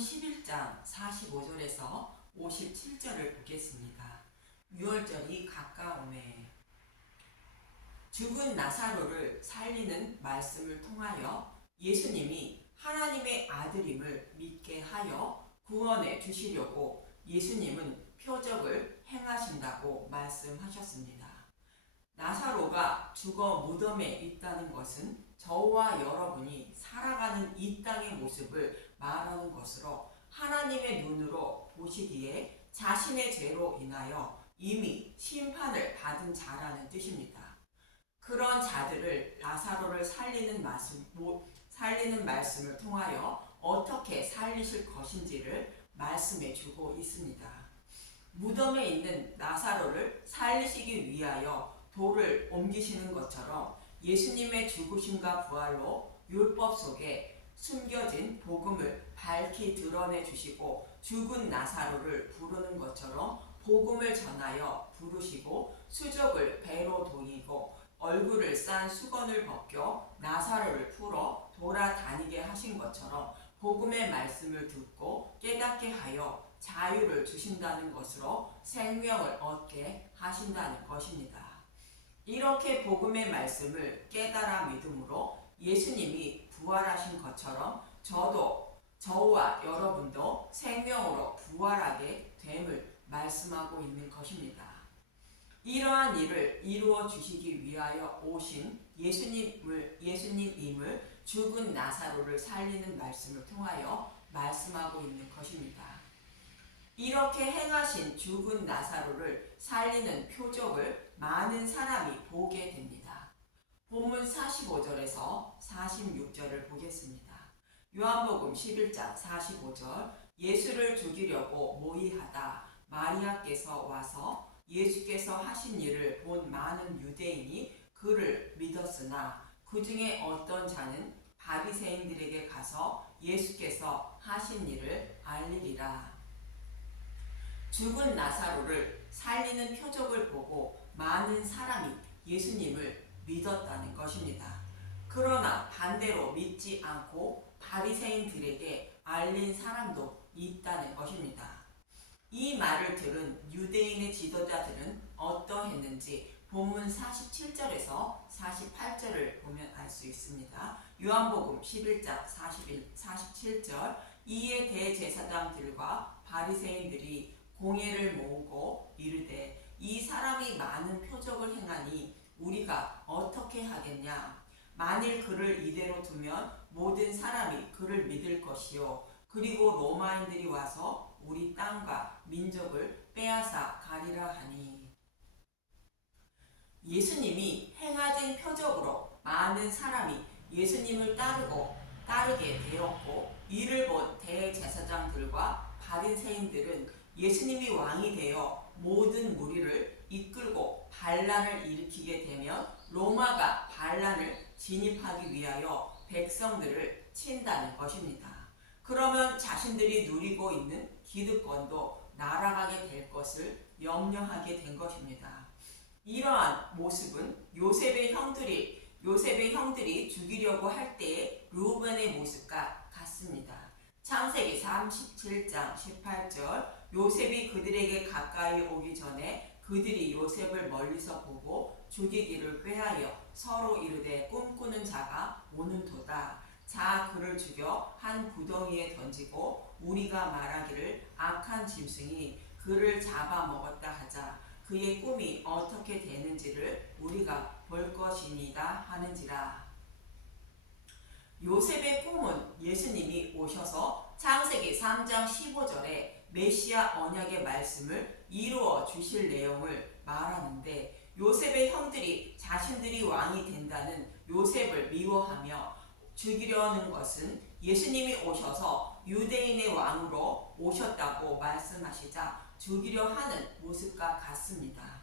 요한복음 11장 45절에서 57절을 보겠습니다. 유월절이 가까우매 죽은 나사로를 살리는 말씀을 통하여 예수님이 하나님의 아들임을 믿게 하여 구원해 주시려고 예수님은 표적을 행하신다고 말씀하셨습니다. 나사로가 죽어 무덤에 있다는 것은 저와 여러분이 살아가는 이 땅의 모습을 말하는 것으로 하나님의 눈으로 보시기에 자신의 죄로 인하여 이미 심판을 받은 자라는 뜻입니다. 그런 자들을 나사로를 살리는 말씀을 통하여 어떻게 살리실 것인지를 말씀해 주고 있습니다. 무덤에 있는 나사로를 살리시기 위하여 돌을 옮기시는 것처럼 예수님의 죽으심과 부활로 율법 속에 숨겨진 복음을 밝히 드러내 주시고 죽은 나사로를 부르는 것처럼 복음을 전하여 부르시고 수족을 배로 동이고 얼굴을 싼 수건을 벗겨 나사로를 풀어 돌아다니게 하신 것처럼 복음의 말씀을 듣고 깨닫게 하여 자유를 주신다는 것으로 생명을 얻게 하신다는 것입니다. 이렇게 복음의 말씀을 깨달아 믿음으로 예수님이 부활하신 것처럼 저와 여러분도 생명으로 부활하게 됨을 말씀하고 있는 것입니다. 이러한 일을 이루어 주시기 위하여 오신 예수님임을 죽은 나사로를 살리는 말씀을 통하여 말씀하고 있는 것입니다. 이렇게 행하신 죽은 나사로를 살리는 표적을 많은 사람이 보게 됩니다. 본문 45절에서 46절을 보겠습니다. 요한복음 11장 45절 예수를 죽이려고 모의하다 마리아께서 와서 예수께서 하신 일을 본 많은 유대인이 그를 믿었으나 그 중에 어떤 자는 바리새인들에게 가서 예수께서 하신 일을 알리리라. 죽은 나사로를 살리는 표적을 보고 많은 사람이 예수님을 믿었다는 것입니다. 그러나 반대로 믿지 않고 바리새인들에게 알린 사람도 있다는 것입니다. 이 말을 들은 유대인의 지도자들은 어떠했는지 본문 47절에서 48절을 보면 알 수 있습니다. 요한복음 11장 47절 이에 대제사장들과 바리새인들이 공회를 모으고 이르되 이 사람이 많은 표적을 행하니 우리가 어떻게 하겠냐? 만일 그를 이대로 두면 모든 사람이 그를 믿을 것이요 그리고 로마인들이 와서 우리 땅과 민족을 빼앗아 가리라 하니. 예수님이 행하신 표적으로 많은 사람이 예수님을 따르게 되었고 이를 본 대제사장들과 바리새인들은 예수님이 왕이 되어 모든 무리를 이끌고 반란을 일으키게 되면 로마가 반란을 진입하기 위하여 백성들을 친다는 것입니다. 그러면 자신들이 누리고 있는 기득권도 날아가게 될 것을 염려하게 된 것입니다. 이러한 모습은 요셉의 형들이 죽이려고 할 때의 르우벤의 모습과 같습니다. 창세기 37장 18절 요셉이 그들에게 가까이 오기 전에 그들이 요셉을 멀리서 보고 죽이기를 꾀하여 서로 이르되 꿈꾸는 자가 오는도다. 자 그를 죽여 한 구덩이에 던지고 우리가 말하기를 악한 짐승이 그를 잡아먹었다 하자. 그의 꿈이 어떻게 되는지를 우리가 볼 것이니다 하는지라. 요셉의 꿈은 예수님이 오셔서 창세기 3장 15절에 메시아 언약의 말씀을 이루어 주실 내용을 말하는데 요셉의 형들이 자신들이 왕이 된다는 요셉을 미워하며 죽이려는 것은 예수님이 오셔서 유대인의 왕으로 오셨다고 말씀하시자 죽이려 하는 모습과 같습니다.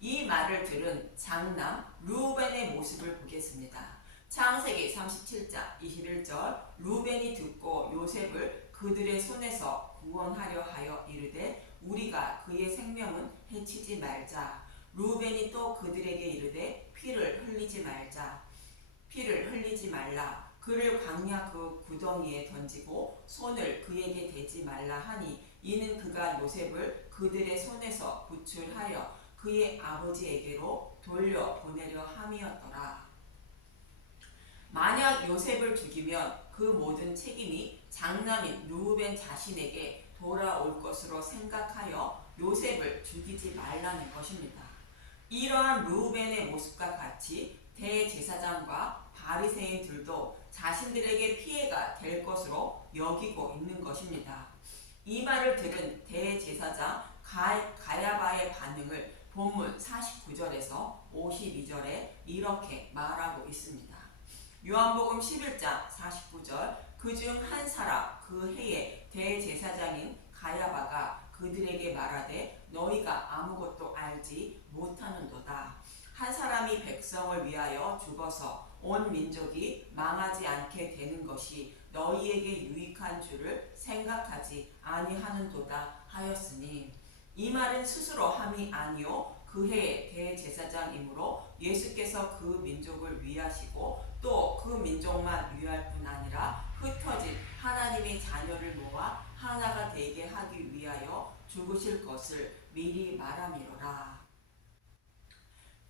이 말을 들은 장남 르우벤의 모습을 보겠습니다. 창세기 37장 21절 르우벤이 듣고 요셉을 그들의 손에서 구원하려 하여 이르되 우리가 그의 생명은 해치지 말자. 르우벤이 또 그들에게 이르되 피를 흘리지 말라. 그를 광야 그 구덩이에 던지고 손을 그에게 대지 말라 하니 이는 그가 요셉을 그들의 손에서 구출하여 그의 아버지에게로 돌려보내려 함이었더라. 만약 요셉을 죽이면 그 모든 책임이 장남인 르우벤 자신에게 돌아올 것으로 생각하여 요셉을 죽이지 말라는 것입니다. 이러한 르우벤의 모습과 같이 대제사장과 바리새인들도 자신들에게 피해가 될 것으로 여기고 있는 것입니다. 이 말을 들은 대제사장 가야바의 반응을 본문 49절에서 52절에 이렇게 말하고 있습니다. 요한복음 11장 49절 그중 한 사람 그 해의 대제사장인 가야바가 그들에게 말하되 너희가 아무것도 알지 못하는도다. 한 사람이 백성을 위하여 죽어서 온 민족이 망하지 않게 되는 것이 너희에게 유익한 줄을 생각하지 아니하는도다 하였으니 이 말은 스스로 함이 아니요 그 해의 대제사장이므로 예수께서 그 민족을 위하시고 또 그 민족만 위할 뿐 아니라 흩어진 하나님의 자녀를 모아 하나가 되게 하기 위하여 죽으실 것을 미리 말함이로라.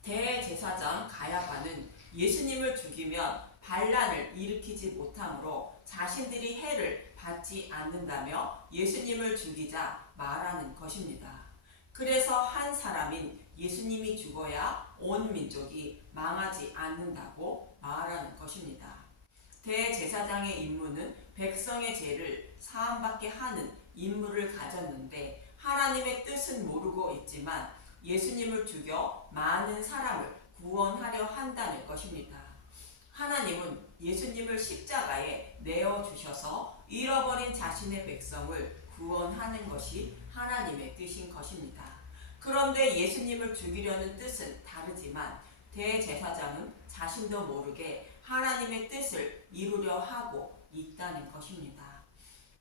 대제사장 가야바는 예수님을 죽이면 반란을 일으키지 못하므로 자신들이 해를 받지 않는다며 예수님을 죽이자 말하는 것입니다. 그래서 한 사람인 예수님이 죽어야 온 민족이 망하지 않는다고 말하는 것입니다. 대제사장의 임무는 백성의 죄를 사함받게 하는 임무를 가졌는데 하나님의 뜻은 모르고 있지만 예수님을 죽여 많은 사람을 구원하려 한다는 것입니다. 하나님은 예수님을 십자가에 내어주셔서 잃어버린 자신의 백성을 구원하는 것이 하나님의 뜻인 것입니다. 그런데 예수님을 죽이려는 뜻은 다르지만 대제사장은 자신도 모르게 하나님의 뜻을 이루려 하고 있다는 것입니다.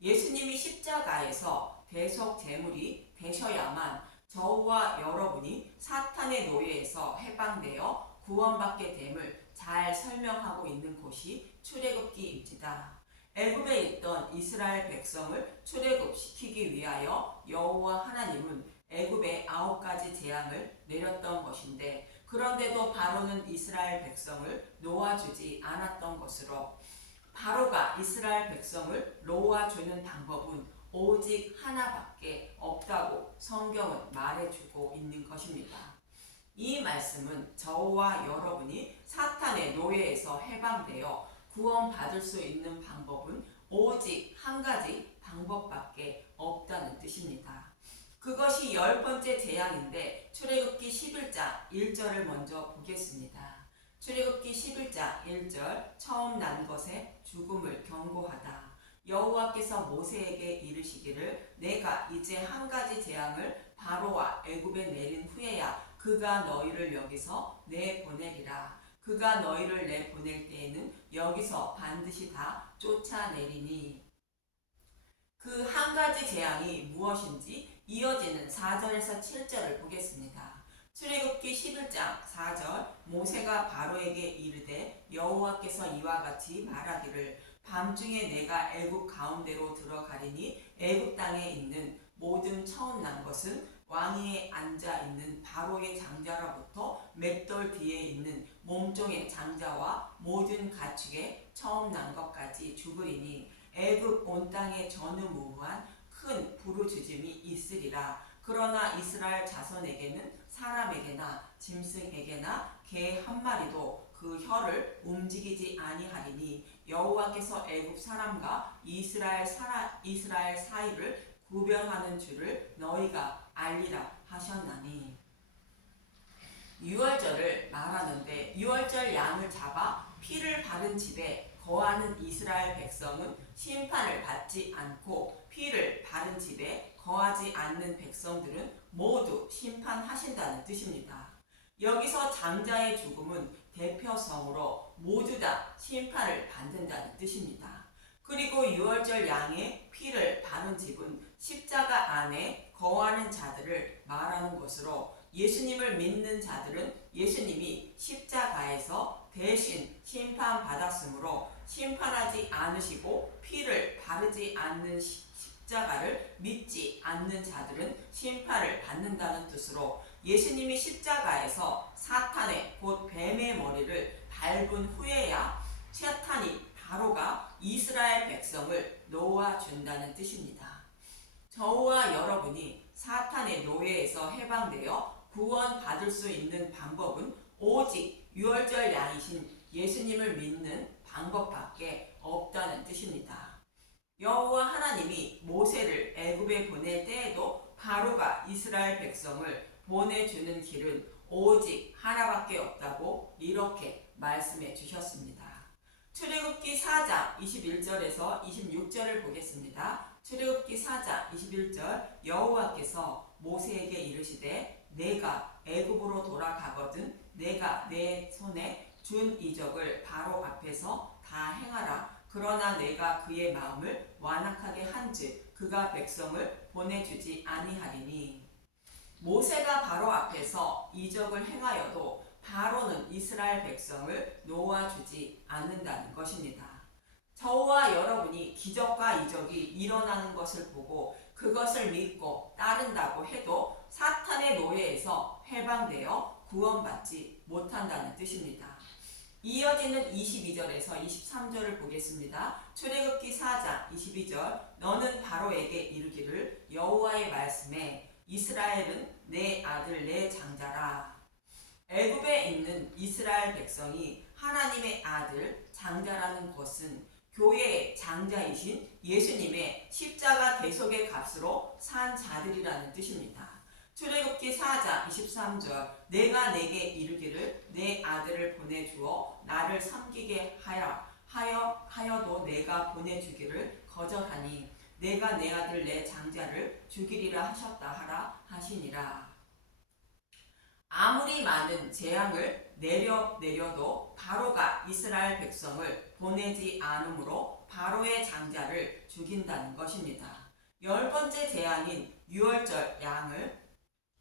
예수님이 십자가에서 대속 제물이 되셔야만 저와 여러분이 사탄의 노예에서 해방되어 구원받게 됨을 잘 설명하고 있는 곳이 출애굽기입니다. 애굽에 있던 이스라엘 백성을 출애굽시키기 위하여 여호와 하나님은 애굽에 9가지 재앙을 내렸던 것인데 그런데도 바로는 이스라엘 백성을 놓아주지 않았던 것으로 바로가 이스라엘 백성을 놓아주는 방법은 오직 하나밖에 없다고 성경은 말해주고 있는 것입니다. 이 말씀은 저와 여러분이 사탄의 노예에서 해방되어 구원받을 수 있는 방법은 오직 한 가지 방법밖에 없다는 뜻입니다. 그것이 10번째 재앙인데 출애굽기 11장 1절을 먼저 보겠습니다. 출애굽기 11장 1절 처음 난 것에 죽음을 경고하다. 여호와께서 모세에게 이르시기를 내가 이제 한 가지 재앙을 바로와 애굽에 내린 후에야 그가 너희를 여기서 내보내리라. 그가 너희를 내보낼 때에는 여기서 반드시 다 쫓아내리니. 그 한 가지 재앙이 무엇인지 이어지는 4절에서 7절을 보겠습니다. 출애굽기 11장 4절 모세가 바로에게 이르되 여호와께서 이와 같이 말하기를 밤중에 내가 애굽 가운데로 들어가리니 애굽 땅에 있는 모든 처음 난 것은 왕위에 앉아 있는 바로의 장자로부터 맷돌 뒤에 있는 몸종의 장자와 모든 가축의 처음 난 것까지 죽으리니 애굽 온 땅에 전무후무한 큰 부르짖음이 있으리라. 그러나 이스라엘 자손에게는 사람에게나 짐승에게나 개 한 마리도 그 혀를 움직이지 아니하리니 여호와께서 애굽 사람과 이스라엘 사이를 구별하는 줄을 너희가 알리라 하셨나니. 유월절을 말하는데 유월절 양을 잡아 피를 바른 집에 거하는 이스라엘 백성은 심판을 받지 않고 피를 바른 집에 거하지 않는 백성들은 모두 심판하신다는 뜻입니다. 여기서 장자의 죽음은 대표성으로 모두 다 심판을 받는다는 뜻입니다. 그리고 유월절 양의 피를 바른 집은 십자가 안에 거하는 자들을 말하는 것으로 예수님을 믿는 자들은 예수님이 십자가에서 대신 심판받았으므로 심판하지 않으시고 피를 바르지 않는 십자가를 믿지 않는 자들은 심판을 받는다는 뜻으로 예수님이 십자가에서 사탄의 곧 뱀의 머리를 밟은 후에야 사탄이 바로가 이스라엘 백성을 놓아준다는 뜻입니다. 저와 여러분이 사탄의 노예에서 해방되어 구원받을 수 있는 방법은 오직 유월절 양이신 예수님을 믿는 방법밖에 없다는 뜻입니다. 여호와 하나님이 모세를 애굽에 보낼 때에도 바로가 이스라엘 백성을 보내주는 길은 오직 하나밖에 없다고 이렇게 말씀해 주셨습니다. 출애굽기 4장 21절에서 26절을 보겠습니다. 출애굽기 4장 21절 여호와께서 모세에게 이르시되 내가 애굽으로 돌아가거든 내가 내 손에 준 이적을 바로 앞에서 다 행하라. 그러나 내가 그의 마음을 완악하게 한즉 그가 백성을 보내주지 아니하리니. 모세가 바로 앞에서 이적을 행하여도 바로는 이스라엘 백성을 놓아주지 않는다는 것입니다. 저와 여러분이 기적과 이적이 일어나는 것을 보고 그것을 믿고 따른다고 해도 사탄의 노예에서 해방되어 구원받지 못한다는 뜻입니다. 이어지는 22절에서 23절을 보겠습니다. 출애굽기 4장 22절 너는 바로에게 이르기를 여호와의 말씀에 이스라엘은 내 아들 내 장자라. 애굽에 있는 이스라엘 백성이 하나님의 아들 장자라는 것은 교회의 장자이신 예수님의 십자가 대속의 값으로 산 자들이라는 뜻입니다. 출애굽기 4장 23절 내가 내게 이르기를 내 아들을 보내주어 나를 섬기게 하여도 내가 보내주기를 거절하니 내가 내 아들 내 장자를 죽이리라 하셨다 하라 하시니라. 아무리 많은 재앙을 내려도 바로가 이스라엘 백성을 보내지 않으므로 바로의 장자를 죽인다는 것입니다. 10번째 재앙인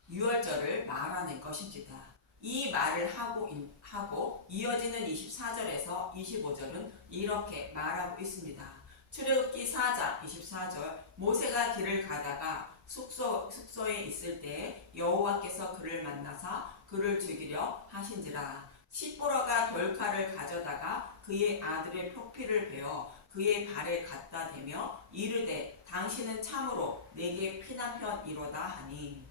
유월절을 말하는 것입니다. 이 말을 하고 이어지는 24절에서 25절은 이렇게 말하고 있습니다. 출애굽기 4장 24절 모세가 길을 가다가 숙소에 있을 때에 여호와께서 그를 만나사 그를 죽이려 하신지라. 십보라가 돌칼을 가져다가 그의 아들의 표피를 베어 그의 발에 갖다 대며 이르되 당신은 참으로 내게 피난편이로다 하니.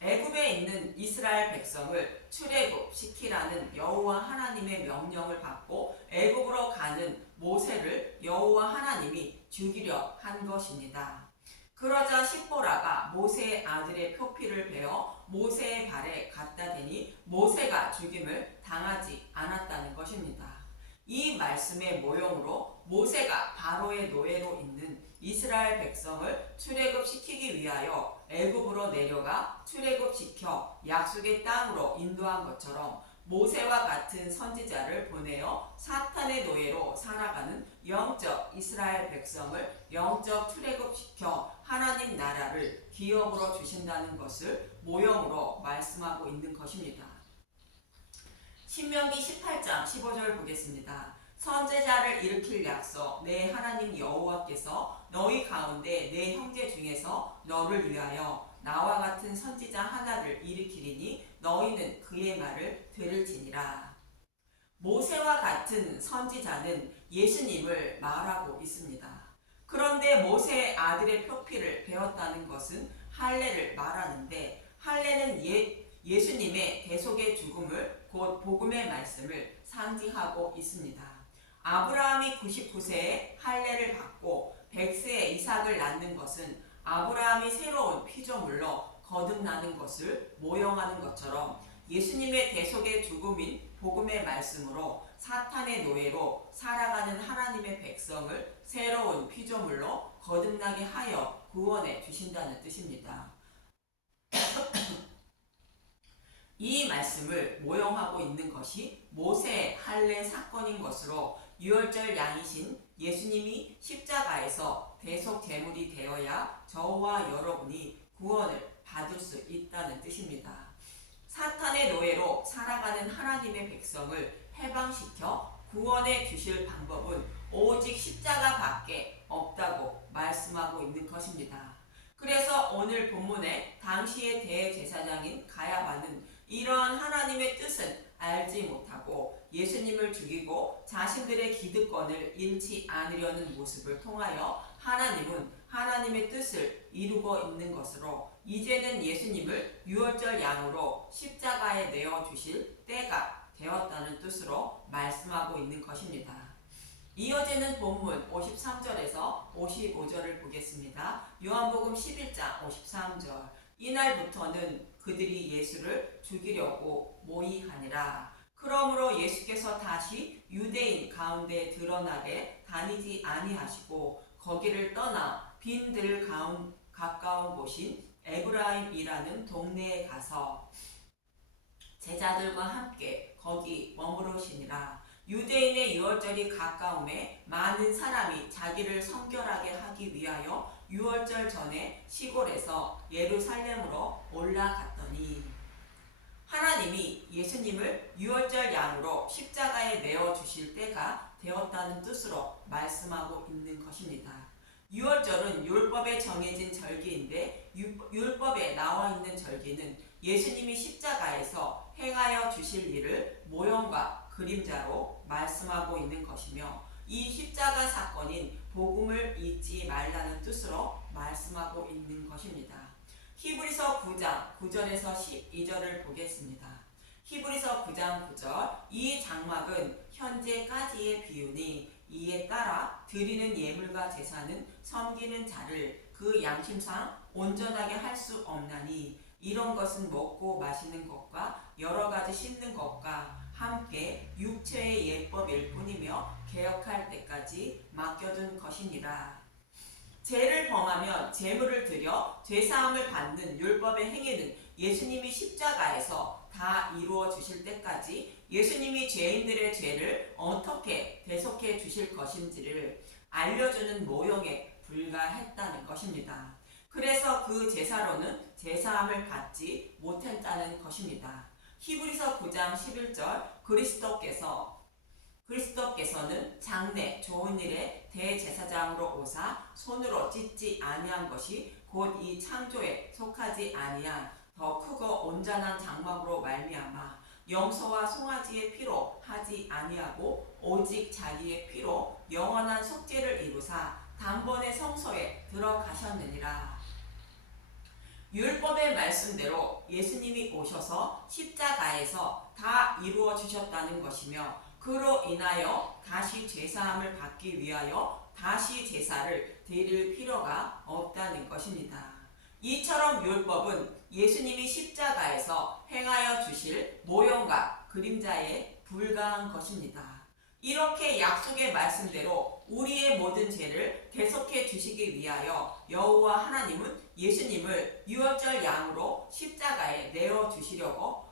애굽에 있는 이스라엘 백성을 출애굽시키라는 여호와 하나님의 명령을 받고 애굽으로 가는 모세를 여호와 하나님이 죽이려 한 것입니다. 그러자 십보라가 모세의 아들의 표피를 베어 모세의 발에 갖다 대니 모세가 죽임을 당하지 않았다는 것입니다. 이 말씀의 모형으로 모세가 바로의 노예로 있는 이스라엘 백성을 출애굽시키기 위하여 애굽으로 내려가 출애굽시켜 약속의 땅으로 인도한 것처럼 모세와 같은 선지자를 보내어 사탄의 노예로 살아가는 영적 이스라엘 백성을 영적 출애굽시켜 하나님 나라를 기업으로 주신다는 것을 모형으로 말씀하고 있는 것입니다. 신명기 18장 15절 보겠습니다. 선지자를 일으킬 약속 내 하나님 여호와께서 너희 가운데 내 형제 중에서 너를 위하여 나와 같은 선지자 하나를 일으키리니 너희는 그의 말을 들을지니라. 모세와 같은 선지자는 예수님을 말하고 있습니다. 그런데 모세의 아들의 표피를 베었다는 것은 할례를 말하는데 할례는 예수님의 대속의 죽음을 곧 복음의 말씀을 상징하고 있습니다. 아브라함이 99세에 할례를 받고 100세에 이삭을 낳는 것은 아브라함이 새로운 피조물로 거듭나는 것을 모형하는 것처럼 예수님의 대속의 죽음인 복음의 말씀으로 사탄의 노예로 살아가는 하나님의 백성을 새로운 피조물로 거듭나게 하여 구원해 주신다는 뜻입니다. 이 말씀을 모형하고 있는 것이 모세의 할례 사건인 것으로 유월절 양이신 예수님이 십자가에서 대속 제물이 되어야 저와 여러분이 구원을 받을 수 있다는 뜻입니다. 사탄의 노예로 살아가는 하나님의 백성을 해방시켜 구원해 주실 방법은 오직 십자가밖에 없다고 말씀하고 있는 것입니다. 그래서 오늘 본문에 당시의 대제사장인 가야바는 이러한 하나님의 뜻은 알지 못하고 예수님을 죽이고 자신들의 기득권을 잃지 않으려는 모습을 통하여 하나님은 하나님의 뜻을 이루고 있는 것으로 이제는 예수님을 유월절 양으로 십자가에 내어 주실 때가 되었다는 뜻으로 말씀하고 있는 것입니다. 이어지는 본문 53절에서 55절을 보겠습니다. 요한복음 11장 53절. 이날부터는 그들이 예수를 죽이려고 모의하니라. 그러므로 예수께서 다시 유대인 가운데 드러나게 다니지 아니하시고 거기를 떠나 빈들 가까운 곳인 에브라임이라는 동네에 가서 제자들과 함께 거기 머무르시니라. 유대인의 유월절이 가까움에 많은 사람이 자기를 성결하게 하기 위하여 유월절 전에 시골에서 예루살렘으로 올라갔더니 하나님이 예수님을 유월절 양으로 십자가에 내어 주실 때가 되었다는 뜻으로 말씀하고 있는 것입니다. 유월절은 율법에 정해진 절기인데 율법에 나와 있는 절기는 예수님이 십자가에서 행하여 주실 일을 모형과 그림자로 말씀하고 있는 것이며 이 십자가 사건인 복음을 잊지 말라는 뜻으로 말씀하고 있는 것입니다. 히브리서 9장 9절에서 12절을 보겠습니다. 히브리서 9장 9절. 이 장막은 현재까지의 비유니 이에 따라 드리는 예물과 제사는 섬기는 자를 그 양심상 온전하게 할 수 없나니 이런 것은 먹고 마시는 것과 여러 가지 씹는 것과 함께 육체의 예법일 뿐이며 개혁할 때까지 맡겨둔 것이니라. 죄를 범하면 제물을 드려 죄사함을 받는 율법의 행위는 예수님이 십자가에서 다 이루어 주실 때까지 예수님이 죄인들의 죄를 어떻게 대속해 주실 것인지를 알려주는 모형에 불과했다는 것입니다. 그래서 그 제사로는 제사함을 받지 못했다는 것입니다. 히브리서 9장 11절. 그리스도께서는 장래 좋은 일에 대제사장으로 오사 손으로 찢지 아니한 것이 곧 이 창조에 속하지 아니한 더 크고 온전한 장막으로 말미암아 염소와 송아지의 피로 하지 아니하고 오직 자기의 피로 영원한 속죄를 이루사 단번에 성소에 들어가셨느니라. 율법의 말씀대로 예수님이 오셔서 십자가에서 다 이루어 주셨다는 것이며 그로 인하여 다시 제사함을 받기 위하여 다시 제사를 드릴 필요가 없다는 것입니다. 이처럼 율법은 예수님이 십자가에서 행하여 주실 모형과 그림자에 불과한 것입니다. 이렇게 약속의 말씀대로 우리의 모든 죄를 대속해 주시기 위하여 여호와 하나님은 예수님을 유월절 양으로 십자가에 내어 주시려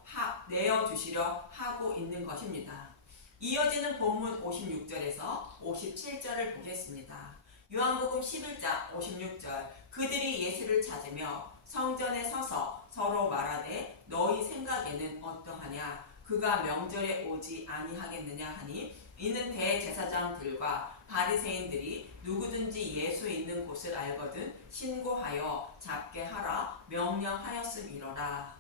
하고 있는 것입니다. 이어지는 본문 56절에서 57절을 보겠습니다. 요한복음 11장 56절. 그들이 예수를 찾으며 성전에 서서 서로 말하되 너희 생각에는 어떠하냐? 그가 명절에 오지 아니하겠느냐 하니 이는 대제사장들과 바리새인들이 누구든지 예수 있는 곳을 알거든 신고하여 잡게 하라 명령하였음이로라.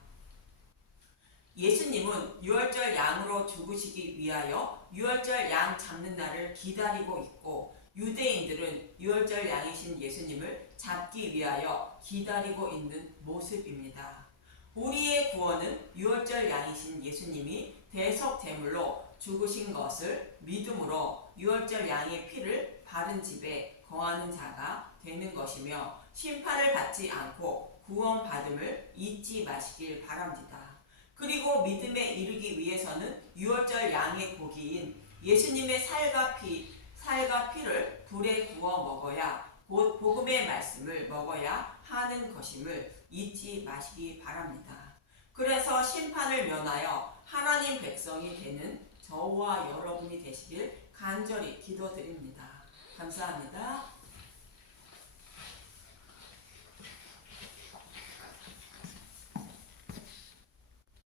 예수님은 유월절 양으로 죽으시기 위하여 유월절 양 잡는 날을 기다리고 있고 유대인들은 유월절 양이신 예수님을 잡기 위하여 기다리고 있는 모습입니다. 우리의 구원은 유월절 양이신 예수님이 대속제물로 죽으신 것을 믿음으로 유월절 양의 피를 바른 집에 거하는 자가 되는 것이며 심판을 받지 않고 구원받음을 잊지 마시길 바랍니다. 그리고 믿음에 이르기 위해서는 유월절 양의 고기인 예수님의 살과 피를 불에 구워 먹어야 곧 복음의 말씀을 먹어야 하는 것임을 잊지 마시기 바랍니다. 그래서 심판을 면하여 하나님 백성이 되는 저와 여러분이 되시길 간절히 기도드립니다. 감사합니다.